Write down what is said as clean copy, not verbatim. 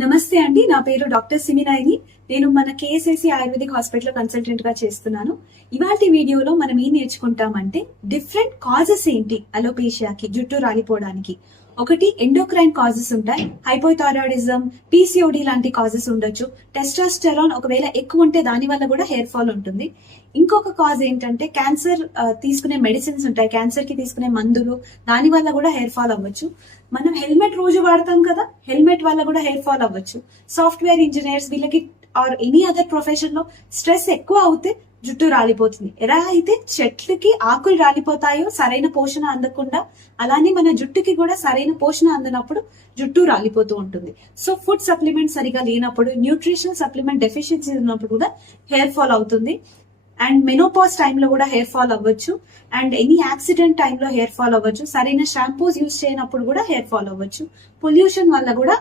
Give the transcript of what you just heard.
నమస్తే అండి, నా పేరు డాక్టర్ సిమినాయిని. నేను మన కేఎస్ఐసి ఆయుర్వేదిక్ హాస్పిటల్ కన్సల్టెంట్ గా చేస్తున్నాను. ఇవాళ వీడియోలో మనం ఏం నేర్చుకుంటామంటే డిఫరెంట్ కాజెస్ ఏంటి అలోపేషియాకి, జుట్టు రాలిపోవడానికి. ఒకటి ఎండోక్రైన్ కాజెస్ ఉంటాయి, హైపోథైరాయిడిజం, పీసీఓడి లాంటి కాజెస్ ఉండొచ్చు. టెస్టోస్టెరాన్ ఒకవేళ ఎక్కువ ఉంటే దాని వల్ల కూడా హెయిర్ ఫాల్ ఉంటుంది. ఇంకొక కాజ్ ఏంటంటే క్యాన్సర్ తీసుకునే మెడిసిన్స్ ఉంటాయి, క్యాన్సర్ కి తీసుకునే మందులు, దాని వల్ల కూడా హెయిర్ ఫాల్ అవ్వచ్చు. మనం హెల్మెట్ రోజు వాడతాం కదా, హెల్మెట్ వల్ల కూడా హెయిర్ ఫాల్ అవ్వచ్చు. సాఫ్ట్వేర్ ఇంజనీర్స్ వీళ్ళకి ఆర్ ఎనీ అదర్ ప్రొఫెషన్ లో స్ట్రెస్ ఎక్కువ అవుతే జుట్టు రాలిపోతుంది. ఎలా అయితే చెట్లకి ఆకులు రాలిపోతాయో సరైన పోషణ అందకుండా, అలానే మన జుట్టుకి కూడా సరైన పోషణ అందనప్పుడు జుట్టు రాలిపోతూ ఉంటుంది. సో ఫుడ్ సప్లిమెంట్ సరిగా లేనప్పుడు, న్యూట్రిషనల్ సప్లిమెంట్ డెఫిషియన్సీ ఉన్నప్పుడు కూడా హెయిర్ ఫాల్ అవుతుంది. అండ్ మెనోపాజ్ టైంలో కూడా హెయిర్ ఫాల్ అవ్వచ్చు. అండ్ ఎనీ యాక్సిడెంట్ టైంలో హెయిర్ ఫాల్ అవ్వచ్చు. సరైన షాంపూస్ యూజ్ చేయనప్పుడు కూడా హెయిర్ ఫాల్ అవ్వచ్చు. పొల్యూషన్ వల్ల కూడా